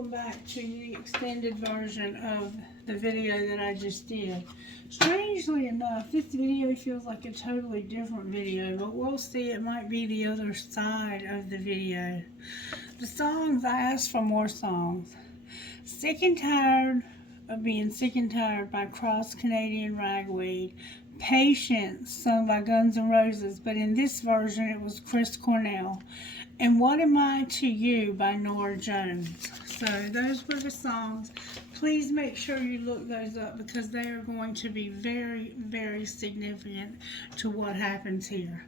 welcome back to the extended version of the video that I just did. Strangely enough, this video feels like a totally different video, but we'll see. It might be the other side of the video. The songs, I asked for more songs. Sick and Tired of Being Sick and Tired by Cross Canadian Ragweed. Patience, sung by Guns N' Roses, but in this version it was Chris Cornell. And What Am I to You by Norah Jones. So those were the songs. Please make sure you look those up because they are going to be very, very significant to what happens here.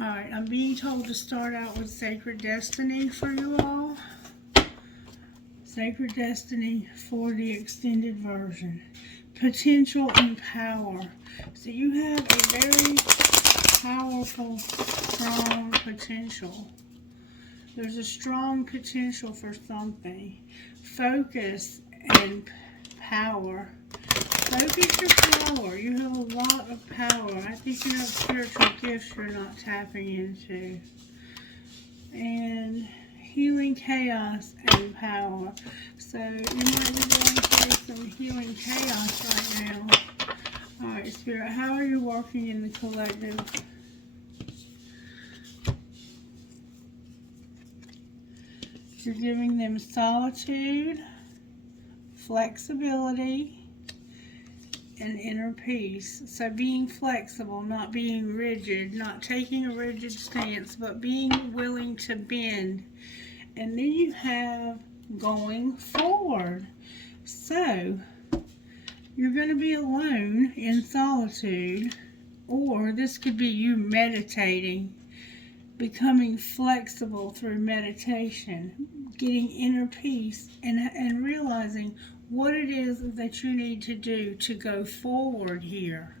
Alright, I'm being told to start out with Sacred Destiny for you all. Sacred Destiny for the extended version. Potential and Power. So you have a very powerful, strong potential. There's a strong potential for something. Focus and power. Focus your power. You have a lot of power. I think you have spiritual gifts you're not tapping into. And healing chaos and power. So you might be going through some healing chaos right now. Alright, Spirit, how are you working in the collective? You're giving them solitude, flexibility, and inner peace. So being flexible, not being rigid, not taking a rigid stance, but being willing to bend. And then you have going forward. So you're going to be alone in solitude, or this could be you meditating, becoming flexible through meditation, getting inner peace, and realizing what it is that you need to do to go forward here.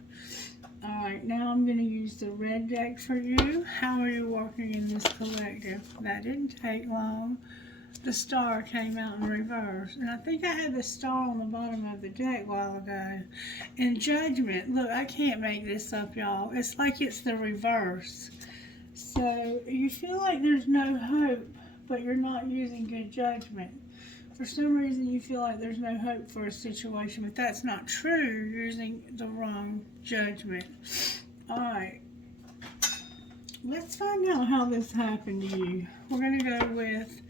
Alright, now I'm going to use the red deck for you. How are you working in this collective? That didn't take long. The star came out in reverse. And I think I had the star on the bottom of the deck a while ago. And Judgment. Look, I can't make this up, y'all. It's like it's the reverse. So you feel like there's no hope, but you're not using good judgment. For some reason you feel like there's no hope for a situation, but that's not true. You're using the wrong judgment. Alright. Let's find out how this happened to you. We're going to go with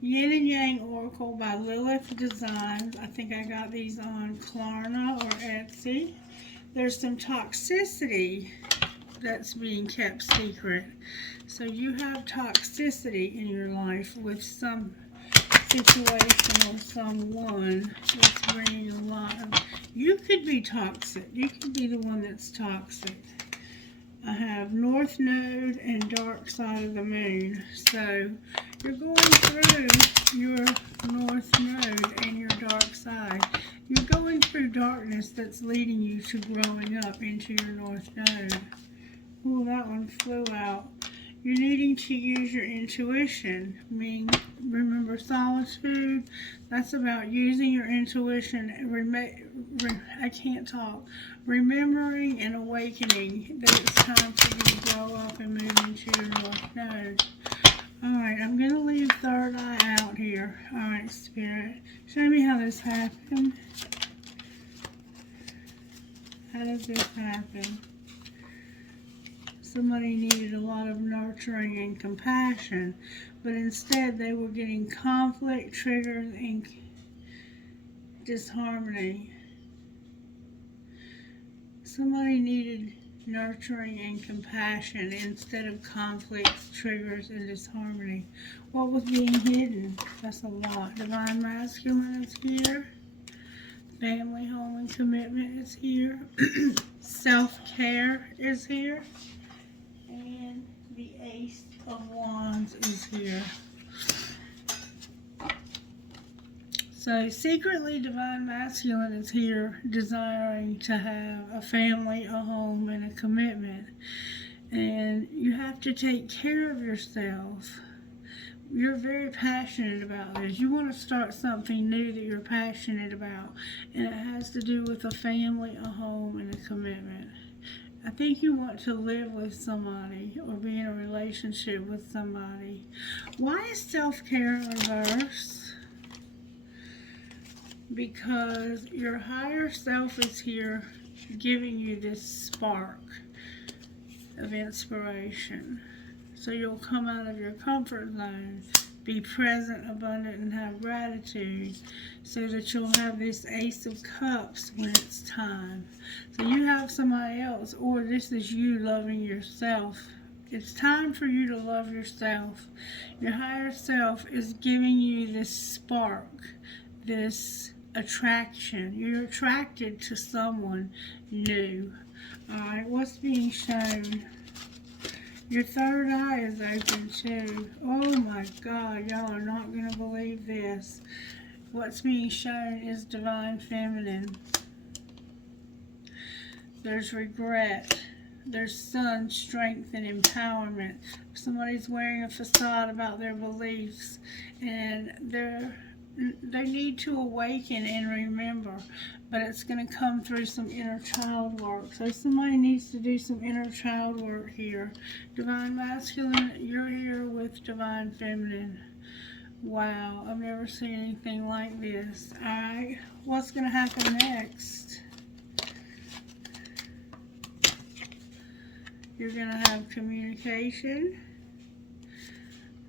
Yin and Yang Oracle by Lilith Designs. I think I got these on Klarna or Etsy. There's some toxicity that's being kept secret. So you have toxicity in your life with some situation or someone that's bringing a lot of... You could be toxic. You could be the one that's toxic. I have North Node and Dark Side of the Moon. So you're going through your North Node and your Dark Side. You're going through darkness that's leading you to growing up into your North Node. Oh, that one flew out. You're needing to use your intuition. Remember solitude? That's about using your intuition. I can't talk. Remembering and awakening that it's time for you to grow up and move into your North Node. Alright, I'm going to leave third eye out here. Alright, Spirit. Show me how this happened. How does this happen? Somebody needed a lot of nurturing and compassion, but instead they were getting conflict, triggers, and disharmony. Somebody needed nurturing and compassion instead of conflicts, triggers, and disharmony. What was being hidden? That's a lot. Divine Masculine is here. Family, home, and commitment is here. Self-care is here. And the Ace of Wands is here. So secretly, Divine Masculine is here desiring to have a family, a home, and a commitment. And you have to take care of yourself. You're very passionate about this. You want to start something new that you're passionate about. And it has to do with a family, a home, and a commitment. I think you want to live with somebody or be in a relationship with somebody. Why is self-care in reverse? because your higher self is here giving you this spark of inspiration. So you'll come out of your comfort zone, be present, abundant, and have gratitude, so that you'll have this Ace of Cups when it's time. So you have somebody else, or this is you loving yourself. It's time for you to love yourself. Your higher self is giving you this spark, this attraction. You're attracted to someone new. Alright, what's being shown? Your third eye is open too. Oh my God, y'all are not going to believe this. What's being shown is Divine Feminine. There's regret. There's sun, strength, and empowerment. Somebody's wearing a facade about their beliefs, and they need to awaken and remember, but it's going to come through some inner child work. So somebody needs to do some inner child work here. Divine Masculine, you're here with Divine Feminine. Wow, I've never seen anything like this. Alright, what's going to happen next? You're going to have communication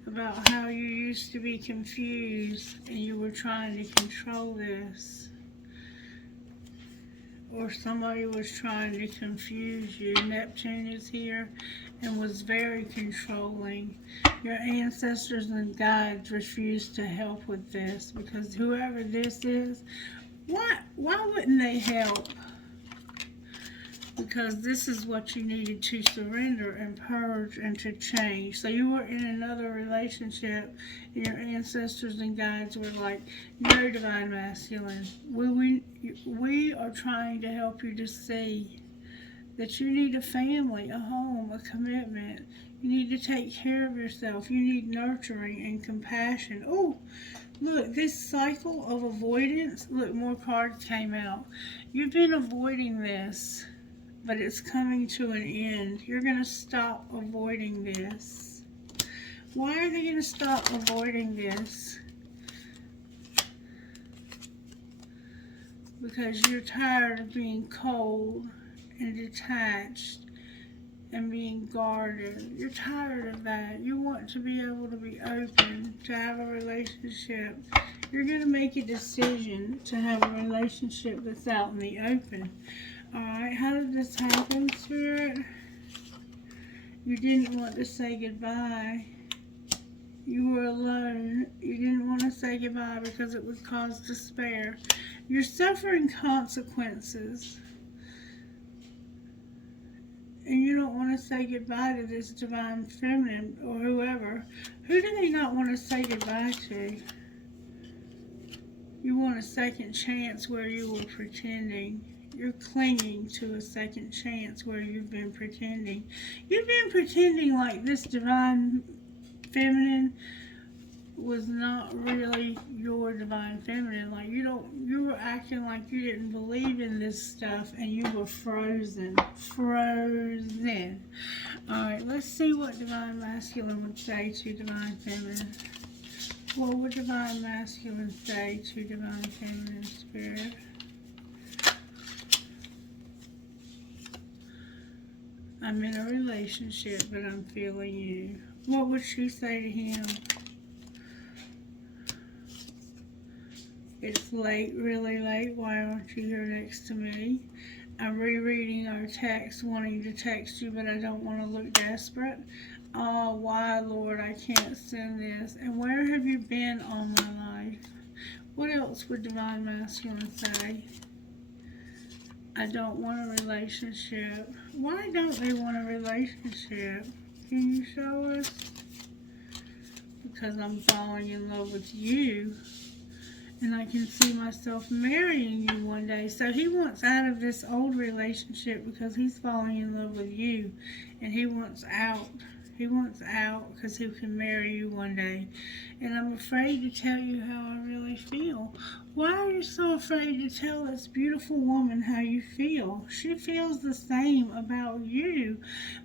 about how you used to be confused and you were trying to control this. Or somebody was trying to confuse you. Neptune is here and was very controlling. Your ancestors and guides refused to help with this, because whoever this is, why wouldn't they help? Because this is what you needed to surrender and purge and to change. So you were in another relationship, and your ancestors and guides were like, no, Divine Masculine, we are trying to help you to see that you need a family, a home, a commitment. You need to take care of yourself. You need nurturing and compassion. Oh, look, this cycle of avoidance, look, more cards came out. You've been avoiding this, but it's coming to an end. You're going to stop avoiding this. Why are they going to stop avoiding this? Because you're tired of being cold and detached and being guarded. You're tired of that. You want to be able to be open, to have a relationship. You're going to make a decision to have a relationship that's out in the open. Alright, how did this happen, Spirit? You didn't want to say goodbye. You were alone. You didn't want to say goodbye because it would cause despair. You're suffering consequences. And you don't want to say goodbye to this Divine Feminine or whoever. Who do they not want to say goodbye to? You want a second chance where you were pretending. You're clinging to a second chance where you've been pretending. You've been pretending like this Divine Feminine was not really your Divine Feminine. Like you were acting like you didn't believe in this stuff, and you were frozen. Frozen. Alright, let's see what Divine Masculine would say to Divine Feminine. What would Divine Masculine say to Divine Feminine, Spirit? I'm in a relationship, but I'm feeling you. What would she say to him? It's late, really late. Why aren't you here next to me? I'm rereading our text, wanting to text you, but I don't want to look desperate. Oh, why, Lord, I can't send this. And where have you been all my life? What else would Divine Masculine say? I don't want a relationship. Why don't they want a relationship? Can you show us? Because I'm falling in love with you. And I can see myself marrying you one day. So he wants out of this old relationship because he's falling in love with you. And he wants out. He wants out because he can marry you one day. And I'm afraid to tell you how I really feel. Why are you so afraid to tell this beautiful woman how you feel? She feels the same about you.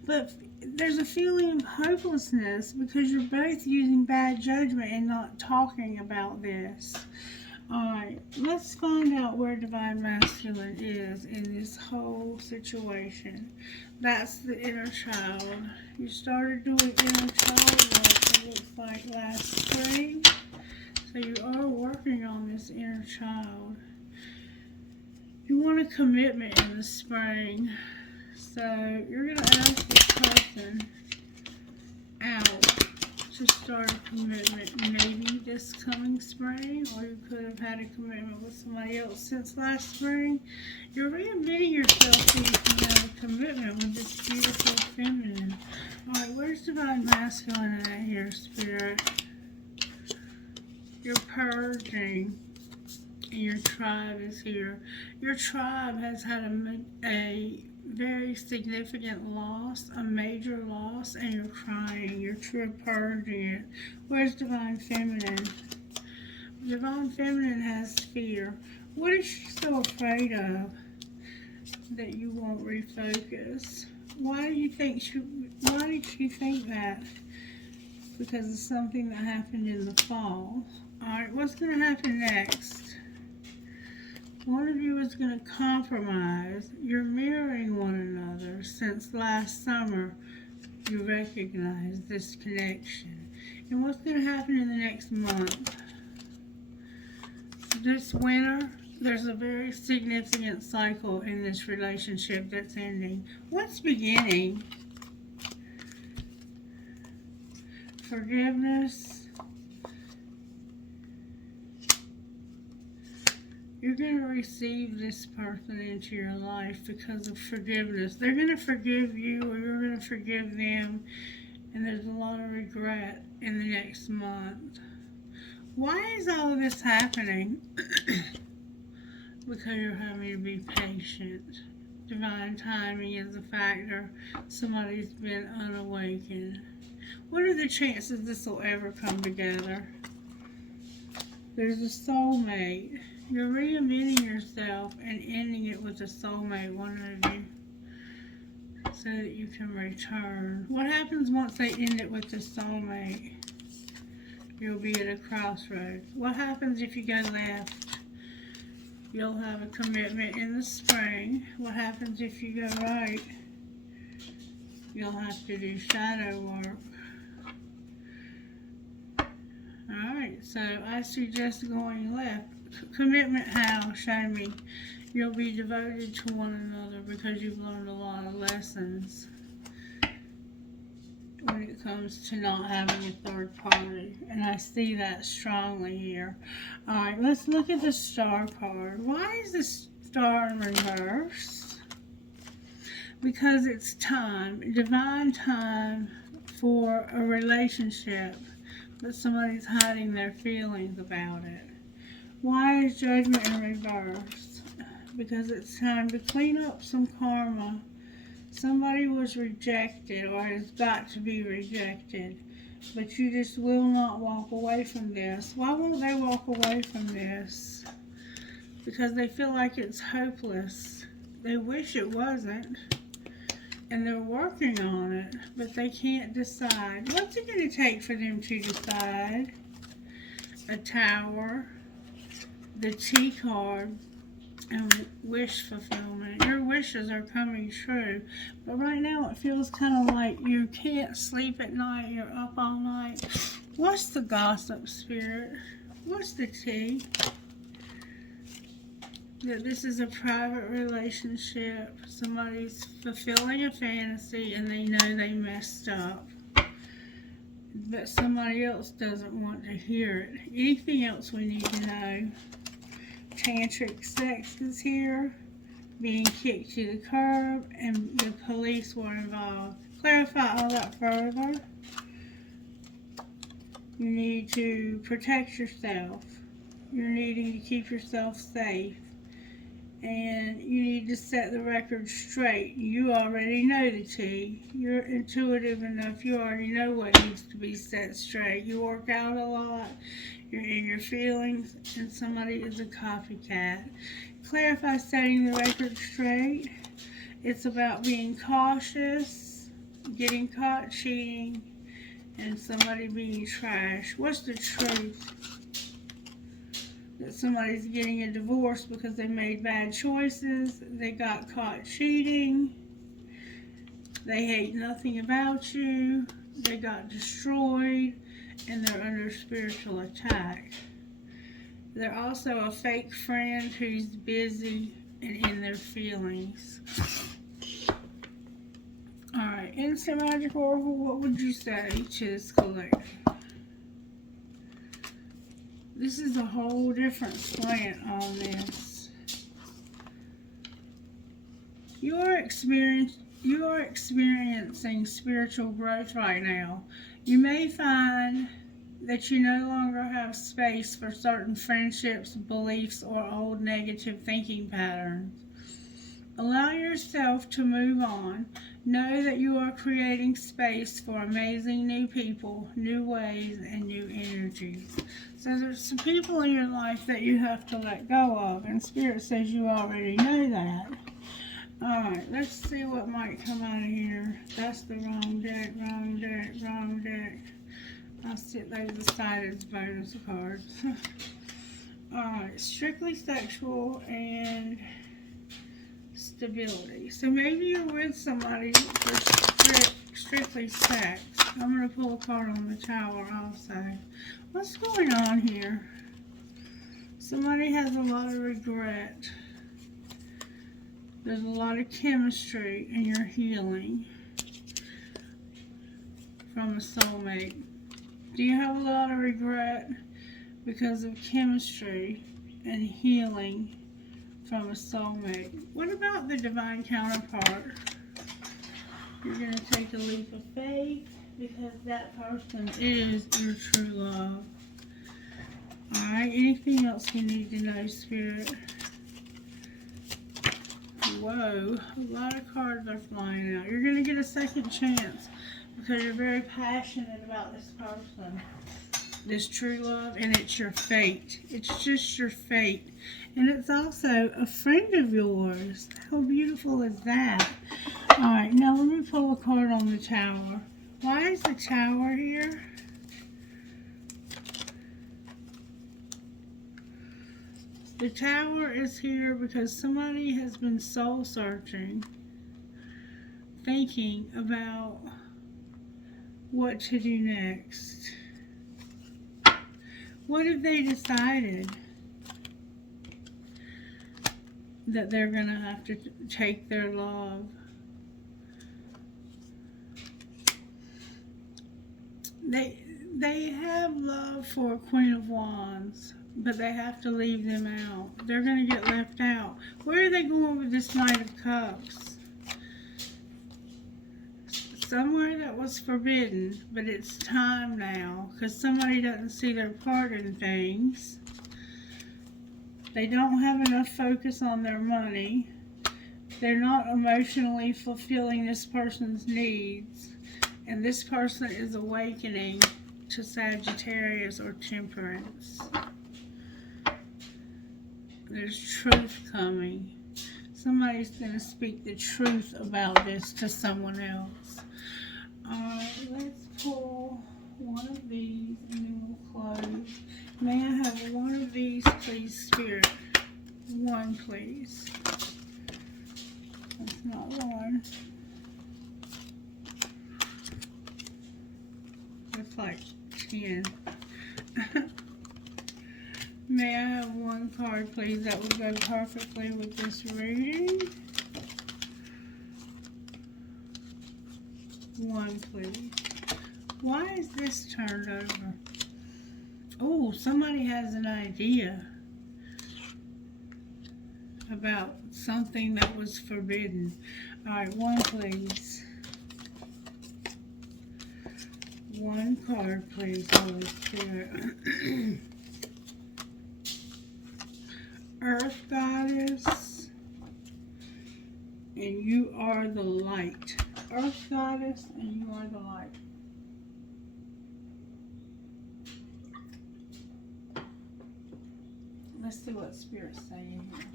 But there's a feeling of hopelessness because you're both using bad judgment and not talking about this. Alright, let's find out where Divine Masculine is in this whole situation. That's the inner child. You started doing inner child work, it looks like, last spring. So you are working on this inner child. You want a commitment in the spring. So you're going to ask this person out to start a commitment maybe this coming spring, or you could have had a commitment with somebody else since last spring. You're reinventing yourself so you can have a commitment with this beautiful feminine. Alright, where's Divine Masculine at here, Spirit? You're purging, and your tribe is here. Your tribe has had a very significant loss, a major loss, and you're crying. You're purging it. Where's Divine Feminine? Divine Feminine has fear. What is she so afraid of that you won't refocus? Why did you think that? Because of something that happened in the fall. Alright, what's going to happen next? One of you is going to compromise. You're mirroring one another. Since last summer, you recognize this connection. And what's going to happen in the next month? This winter, there's a very significant cycle in this relationship that's ending. What's beginning? Forgiveness. You're going to receive this person into your life because of forgiveness. They're going to forgive you, or you're going to forgive them, and there's a lot of regret in the next month. Why is all of this happening? Because you're having to be patient. Divine timing is a factor. Somebody's been unawakened. What are the chances this will ever come together? There's a soulmate. You're reinventing yourself and ending it with a soulmate, one of you, so that you can return. What happens once they end it with a soulmate? You'll be at a crossroads. What happens if you go left? You'll have a commitment in the spring. What happens if you go right? You'll have to do shadow work. Alright, so I suggest going left. Commitment how? Show me. You'll be devoted to one another because you've learned a lot of lessons when it comes to not having a third party. And I see that strongly here. Alright, let's look at the star card. Why is the star in reverse? Because it's time, divine time for a relationship, but somebody's hiding their feelings about it. Why is Judgment in reverse? Because it's time to clean up some karma. Somebody was rejected or has got to be rejected, but you just will not walk away from this. Why won't they walk away from this? Because they feel like it's hopeless. They wish it wasn't, and they're working on it, but they can't decide. What's it going to take for them to decide? A Tower, the T card, and wish fulfillment. Your wishes are coming true, but right now it feels kind of like you can't sleep at night. You're up all night. What's the gossip, Spirit? What's the T? That this is a private relationship. Somebody's fulfilling a fantasy and they know they messed up, but somebody else doesn't want to hear it. Anything else we need to know? Tantric sex is here, being kicked to the curb, and the police were involved. Clarify all that further. You need to protect yourself. You're needing to keep yourself safe. And you need to set the record straight. You already know the T. You're intuitive enough. You already know what needs to be set straight. You work out a lot. You're in your feelings, and somebody is a copycat. Clarify setting the record straight. It's about being cautious, getting caught cheating, and somebody being trash. What's the truth? that somebody's getting a divorce because they made bad choices, they got caught cheating, they hate nothing about you, they got destroyed, and they're under spiritual attack. They're also a fake friend who's busy and in their feelings. Alright, Instant Magic Oracle, what would you say to this collective? This is a whole different slant on this. You are experiencing spiritual growth right now. You may find that you no longer have space for certain friendships, beliefs, or old negative thinking patterns. Allow yourself to move on. Know that you are creating space for amazing new people, new ways, and new energies. So there's some people in your life that you have to let go of, and Spirit says you already know that. Alright, let's see what might come out of here. That's the wrong deck, wrong deck, wrong deck. I'll sit those aside as bonus cards. Alright, strictly sexual and stability. So maybe you're with somebody for strictly sex. I'm going to pull a card on the Tower also. What's going on here? Somebody has a lot of regret. There's a lot of chemistry and you're healing from a soulmate. Do you have a lot of regret because of chemistry and healing from a soulmate? What about the divine counterpart? You're going to take a leap of faith because that person is your true love. Alright, anything else you need to know, Spirit? Whoa, a lot of cards are flying out. You're going to get a second chance because you're very passionate about this person, this true love, and it's your fate. It's just your fate. And it's also a friend of yours. How beautiful is that? Alright, now let me pull a card on the Tower. Why is the Tower here? The Tower is here because somebody has been soul searching, thinking about what to do next. What have they decided? That they're going to have to take their love. They have love for Queen of Wands, but they have to leave them out. They're going to get left out. Where are they going with this Knight of Cups? Somewhere that was forbidden, but it's time now because somebody doesn't see their part in things. They don't have enough focus on their money. They're not emotionally fulfilling this person's needs. And this person is awakening to Sagittarius or Temperance. There's truth coming. Somebody's going to speak the truth about this to someone else. Alright, let's pull one of these and then we'll close. May I have one of these, please, Spirit? One, please. That's not one. That's like 10. May I have one card, please? That would go perfectly with this reading. One, please. Why is this turned over? Oh, somebody has an idea about something that was forbidden. Alright, one, please. One card, please, Holy Spirit. Earth Goddess, and you are the light. Earth Goddess, and you are the light. Let's see what Spirit's saying here.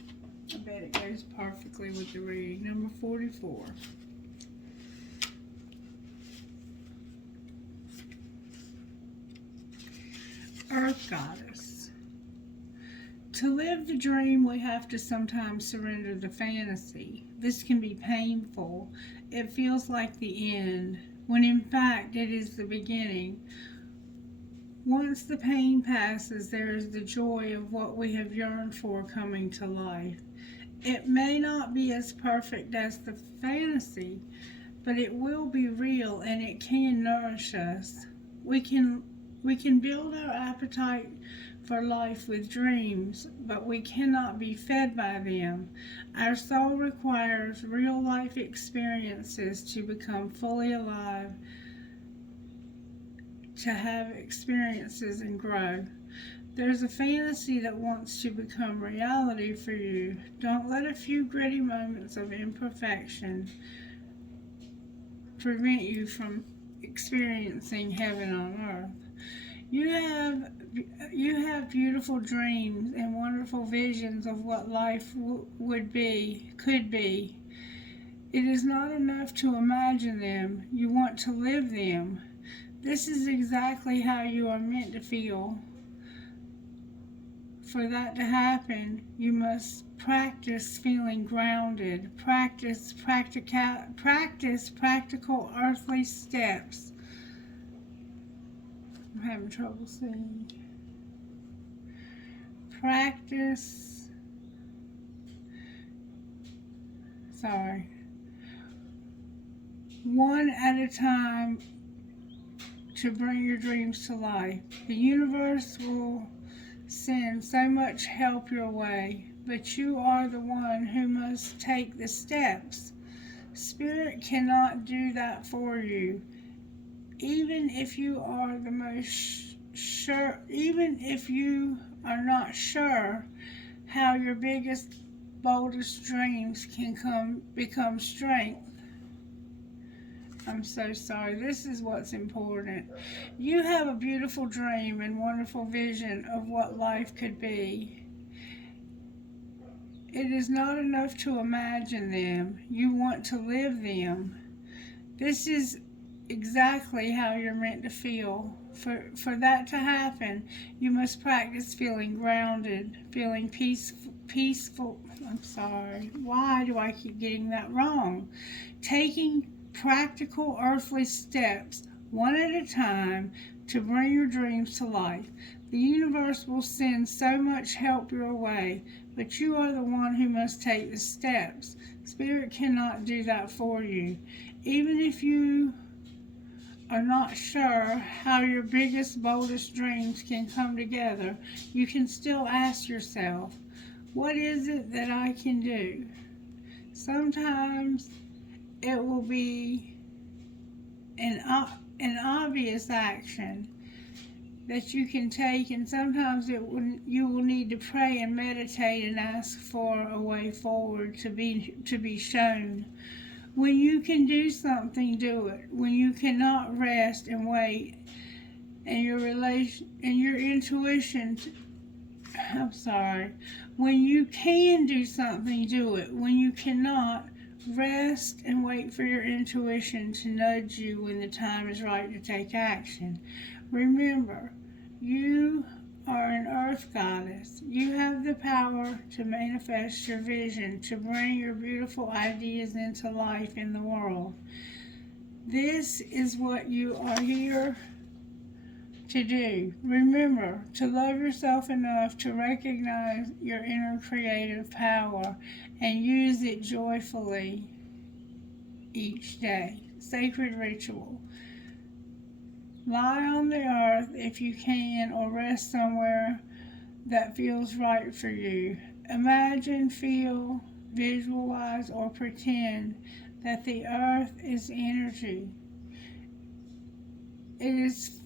I bet it goes perfectly with the reading. Number 44. Earth Goddess. To live the dream, we have to sometimes surrender the fantasy. This can be painful. It feels like the end, when in fact it is the beginning. Once the pain passes, there is the joy of what we have yearned for coming to life. It may not be as perfect as the fantasy, but it will be real and it can nourish us. We can build our appetite for life with dreams, but we cannot be fed by them. Our soul requires real life experiences to become fully alive, to have experiences and grow. There's a fantasy that wants to become reality for you. Don't let a few gritty moments of imperfection prevent you from experiencing heaven on earth. You have beautiful dreams and wonderful visions of what life could be. It is not enough to imagine them. You want to live them. This is exactly how you are meant to feel. For that to happen, you must practice feeling grounded. Practice practical earthly steps. I'm having trouble seeing. Practice. Sorry. One at a time to bring your dreams to life. The universe will send so much help your way, but you are the one who must take the steps. Spirit cannot do that for you. Even if you are the most sure, even if you are not sure how your biggest, boldest dreams can become strength. I'm so sorry. This is what's important. You have a beautiful dream and wonderful vision of what life could be. It is not enough to imagine them. You want to live them. This is exactly how you're meant to feel. For that to happen, you must practice feeling grounded, feeling peaceful. I'm sorry. Why do I keep getting that wrong? Taking practical earthly steps, one at a time, to bring your dreams to life. The universe will send so much help your way, but you are the one who must take the steps. Spirit cannot do that for you. Even if you are not sure how your biggest, boldest dreams can come together, you can still ask yourself, what is it that I can do? Sometimes it will be an obvious action that you can take, and sometimes you will need to pray and meditate and ask for a way forward to be shown. When you can do something, do it. When you cannot rest and wait, and your intuition, I'm sorry. When you can do something, do it. When you cannot, rest and wait for your intuition to nudge you when the time is right to take action. Remember, you are an earth goddess. You have the power to manifest your vision, to bring your beautiful ideas into life in the world. This is what you are here to do. Remember to love yourself enough to recognize your inner creative power and use it joyfully each day. Sacred ritual. Lie on the earth if you can, or rest somewhere that feels right for you. Imagine, feel, visualize, or pretend that the earth is energy. It is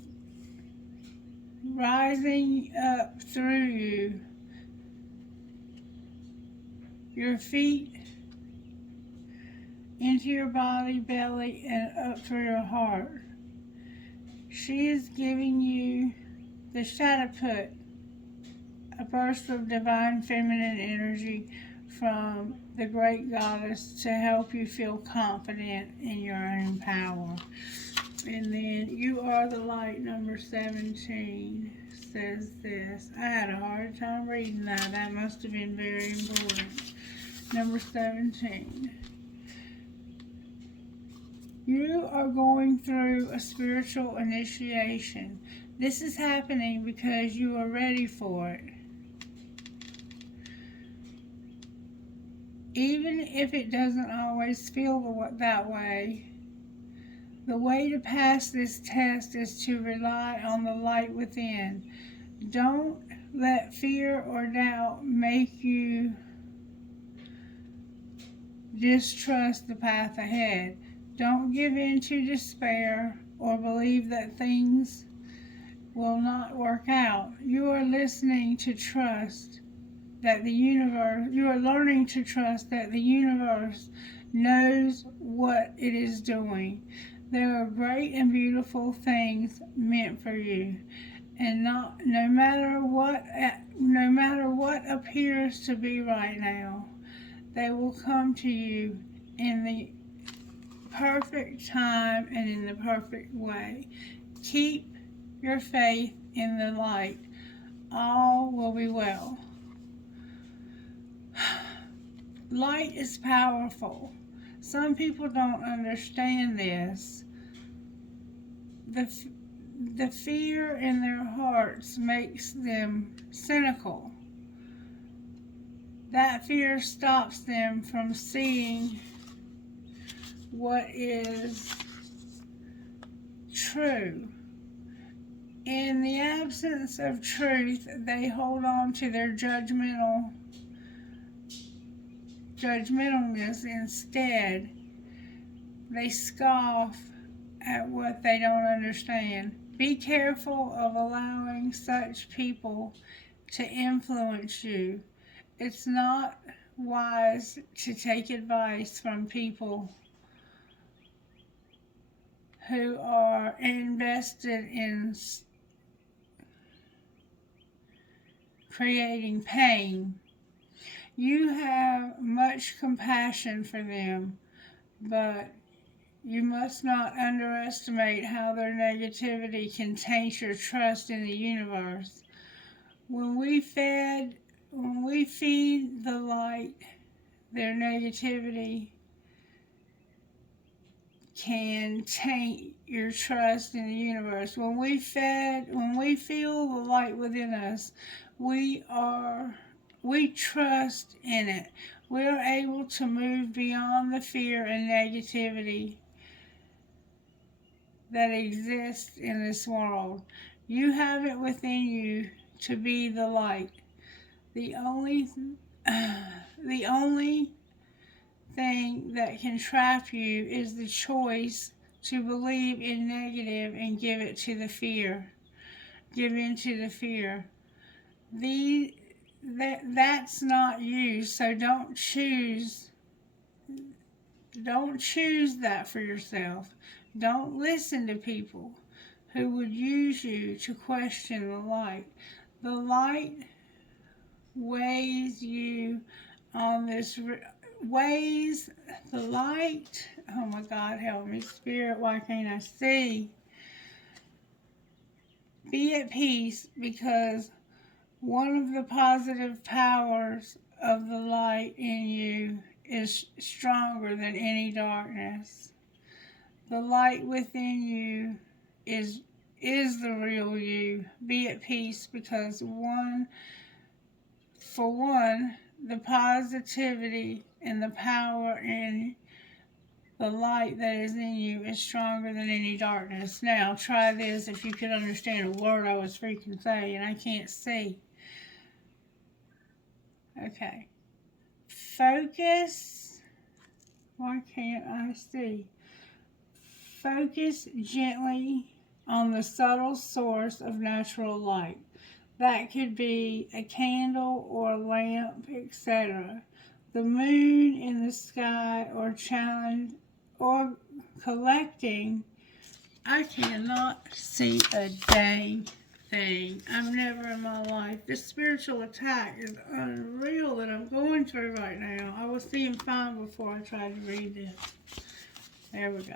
rising up through you, your feet, into your body, belly, and up through your heart. She is giving you the Shataput, a burst of divine feminine energy from the great goddess to help you feel confident in your own power. And then you are the light, number 17. says this. I had a hard time reading that. That must have been very important. Number 17. You are going through a spiritual initiation. This is happening because you are ready for it. Even if it doesn't always feel that way, the way to pass this test is to rely on the light within. Don't let fear or doubt make you distrust the path ahead. Don't give in to despair or believe that things will not work out. You are listening to trust that the universe, you are learning to trust that the universe knows what it is doing. There are great and beautiful things meant for you, and no matter what appears to be right now, they will come to you in the perfect time and in the perfect way. Keep your faith in the light. All will be well. Light is powerful. Some people don't understand this. The fear in their hearts makes them cynical. That fear stops them from seeing what is true. In the absence of truth, they hold on to their judgmentalness instead. They scoff at what they don't understand. Be careful of allowing such people to influence you. It's not wise to take advice from people who are invested in creating pain. You have much compassion for them, but you must not underestimate how their negativity can taint your trust in the universe. When we feed the light, their negativity can taint your trust in the universe. When we feel the light within us, we trust in it. We are able to move beyond the fear and negativity that exists in this world. You have it within you to be the light. The only thing that can trap you is the choice to believe in negative and give in to the fear. That's not you, so don't choose that for yourself. Don't listen to people who would use you to question the light. The light weighs you on this the light. Oh my God, help me, Spirit, why can't I see? Be at peace, because one of the positive powers of the light in you is stronger than any darkness. The light within you is the real you. Be at peace, because for one, the positivity and the power in the light that is in you is stronger than any darkness. Now, try this if you could understand a word I was freaking saying, and I can't see. Okay. Focus. Why can't I see? Focus gently on the subtle source of natural light. That could be a candle or a lamp, etc. The moon in the sky, or challenge, or collecting. I cannot see a dang thing. I've never in my life. This spiritual attack is unreal that I'm going through right now. I was seeing fine before I tried to read this. There we go.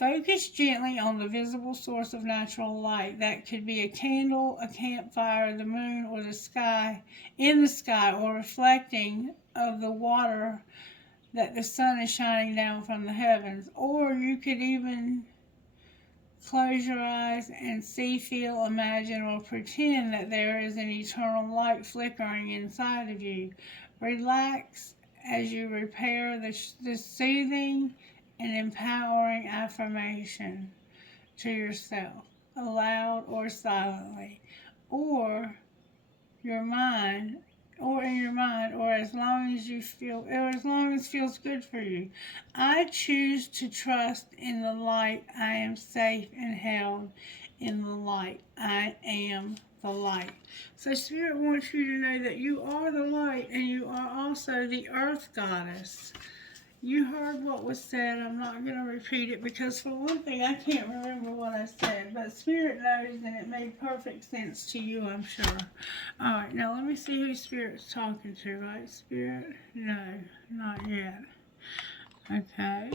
Focus gently on the visible source of natural light. That could be a candle, a campfire, the moon, or the sky, in the sky, or reflecting of the water that the sun is shining down from the heavens. Or you could even close your eyes and see, feel, imagine, or pretend that there is an eternal light flickering inside of you. Relax as you repair the soothing and empowering affirmation to yourself, aloud or silently, or your mind, or in your mind, or as long as you feel, or as long as it feels good for you. I choose to trust in the light. I am safe and held in the light. I am the light. So Spirit wants you to know that you are the light, and you are also the earth goddess. You heard what was said. I'm not going to repeat it because, for one thing, I can't remember what I said. But Spirit knows, and it made perfect sense to you, I'm sure. All right, now let me see who Spirit's talking to, right, Spirit? No, not yet. Okay.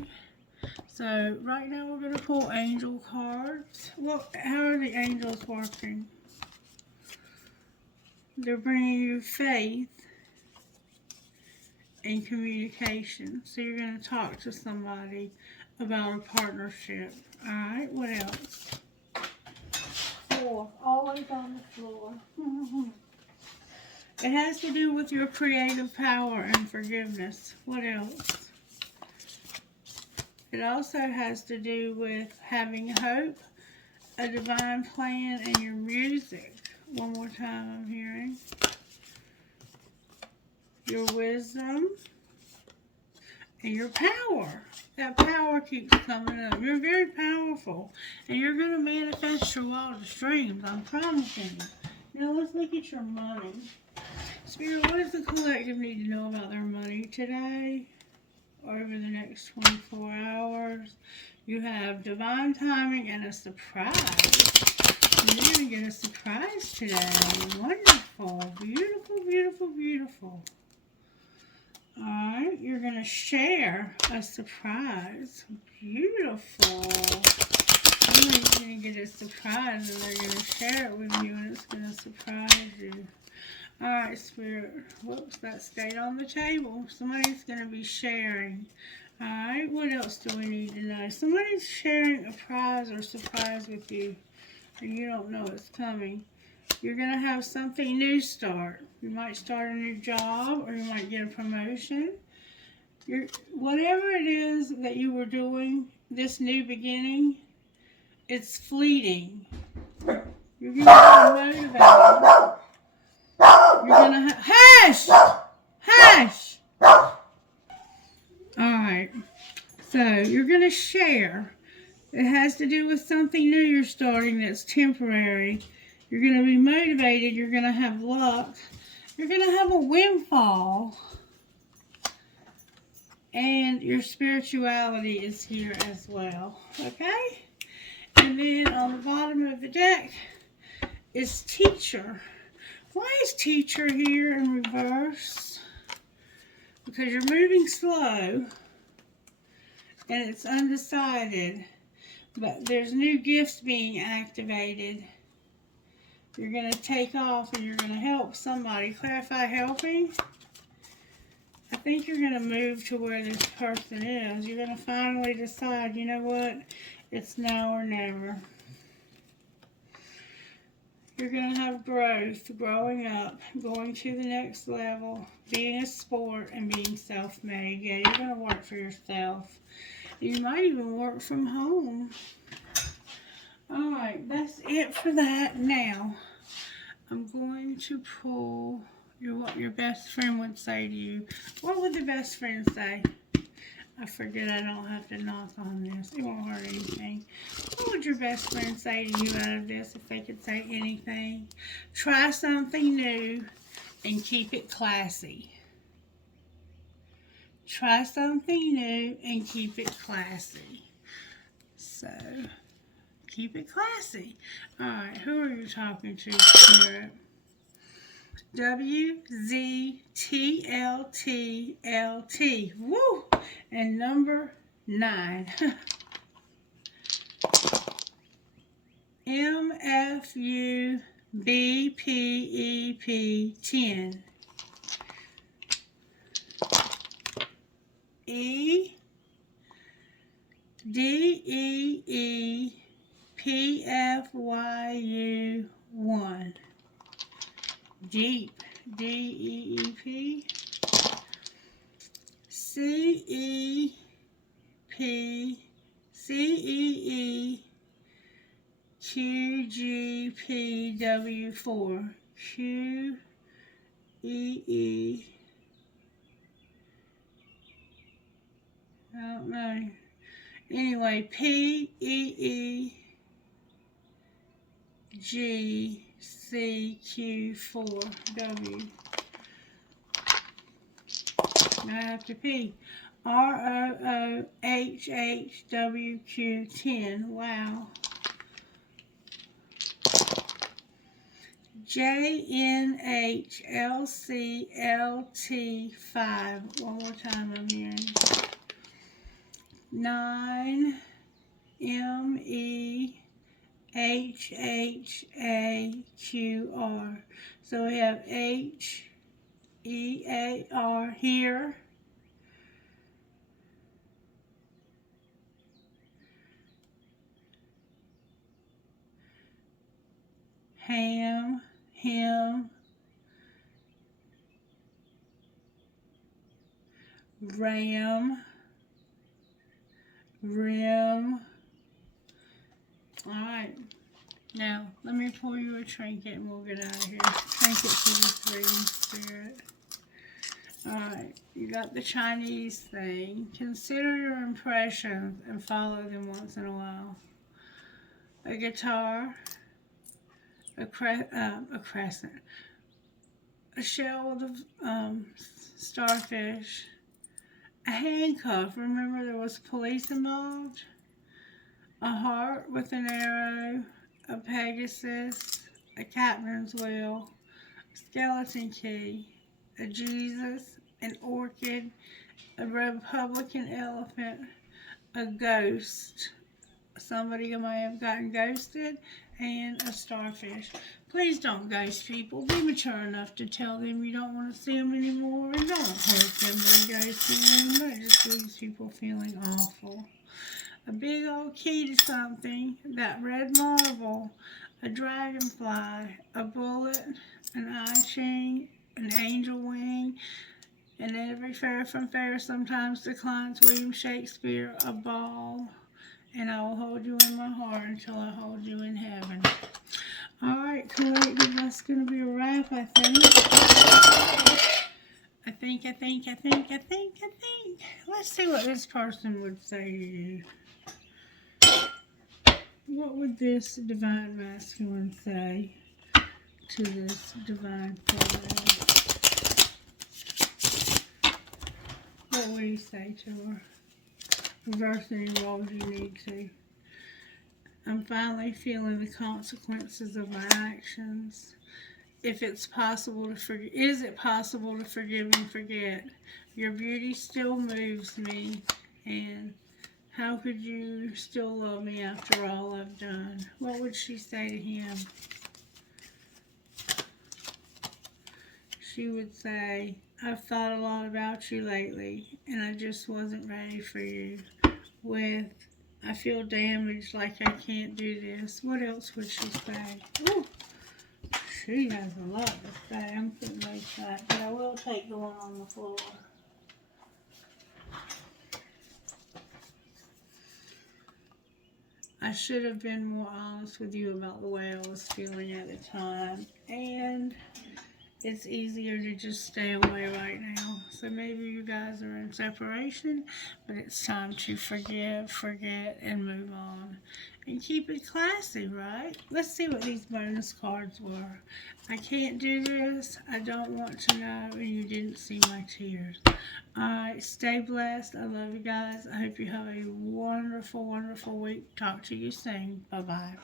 So, right now we're going to pull angel cards. Well, how are the angels working? They're bringing you faith and communication. So you're going to talk to somebody about a partnership. Alright, what else? 4, always on the floor. It has to do with your creative power and forgiveness. What else? It also has to do with having hope, a divine plan, and your music. One more time I'm hearing. Your wisdom and your power. That power keeps coming up. You're very powerful. And you're going to manifest your wildest dreams. I'm promising you. Now let's look at your money. Spirit, what does the collective need to know about their money today? Or over the next 24 hours? You have divine timing and a surprise. You're going to get a surprise today. Wonderful. Beautiful, beautiful, beautiful. Alright, you're going to share a surprise. Beautiful. Somebody's going to get a surprise and they're going to share it with you and it's going to surprise you. Alright, Spirit. Whoops, that stayed on the table. Somebody's going to be sharing. Alright, what else do we need to know? Somebody's sharing a prize or surprise with you and you don't know it's coming. You're going to have something new start. You might start a new job or you might get a promotion. Whatever it is that you were doing, this new beginning, it's fleeting. You're going to be motivated. You're going to hush! Hush! Alright. So, you're going to share. It has to do with something new you're starting that's temporary. You're going to be motivated. You're going to have luck. You're going to have a windfall. And your spirituality is here as well. Okay? And then on the bottom of the deck is Teacher. Why is Teacher here in reverse? Because you're moving slow. And it's undecided. But there's new gifts being activated. You're going to take off and you're going to help somebody. Clarify helping. I think you're going to move to where this person is. You're going to finally decide, you know what? It's now or never. You're going to have growth, growing up, going to the next level, being a sport, and being self-made. Yeah, you're going to work for yourself. You might even work from home. Alright, that's it for that. Now, I'm going to pull what your best friend would say to you. What would the best friend say? I forget I don't have to knock on this. It won't hurt anything. What would your best friend say to you out of this if they could say anything? Try something new and keep it classy. Try something new and keep it classy. So, keep it classy. Alright, who are you talking to, Spirit? WZTLTLT. Woo! And number 9. MFUBPEP 10. DEEPFYU 1. Deep, DEEP. CEEQGPW4. QEE. I don't know. Anyway, PEEGCQ4W. I have to pee. ROOHHWQ10. Wow. JNHLCLT5. One more time, I'm hearing. 9 MEHHAQR. So we have HEAR here. Ham, him, ram, rim. Alright, now let me pour you a trinket and we'll get out of here. Trinket for this reading spirit. Alright, you got the Chinese thing. Consider your impressions and follow them once in a while. A guitar, a crescent, a shell with a starfish, a handcuff. Remember there was police involved. A heart with an arrow, a Pegasus, a captain's wheel, a skeleton key, a Jesus, an orchid, a Republican elephant, a ghost. Somebody may have gotten ghosted, and a starfish. Please don't ghost people. Be mature enough to tell them you don't want to see them anymore, and don't hurt them by ghosting them. That just leaves people feeling awful. A big old key to something, that red marble, a dragonfly, a bullet, an I Ching, an angel wing, and every fair from fair sometimes declines William Shakespeare, a ball, and I will hold you in my heart until I hold you in heaven. Alright, collective, that's going to be a wrap, I think. I think. Let's see what this person would say to you. What would this divine masculine say to this divine feminine? What would he say to her? Reverse any roles you need to. I'm finally feeling the consequences of my actions. If it's possible to forgive, is it possible to forgive and forget? Your beauty still moves me, and how could you still love me after all I've done? What would she say to him? She would say, I've thought a lot about you lately, and I just wasn't ready for you. With, I feel damaged, like I can't do this. What else would she say? Ooh, she has a lot to say. I'm putting those back, but I will take the one on the floor. I should have been more honest with you about the way I was feeling at the time, and it's easier to just stay away right now. So maybe you guys are in separation, but it's time to forgive, forget, and move on. And keep it classy, right? Let's see what these bonus cards were. I can't do this. I don't want to know. And you didn't see my tears. Alright, stay blessed. I love you guys. I hope you have a wonderful, wonderful week. Talk to you soon. Bye-bye.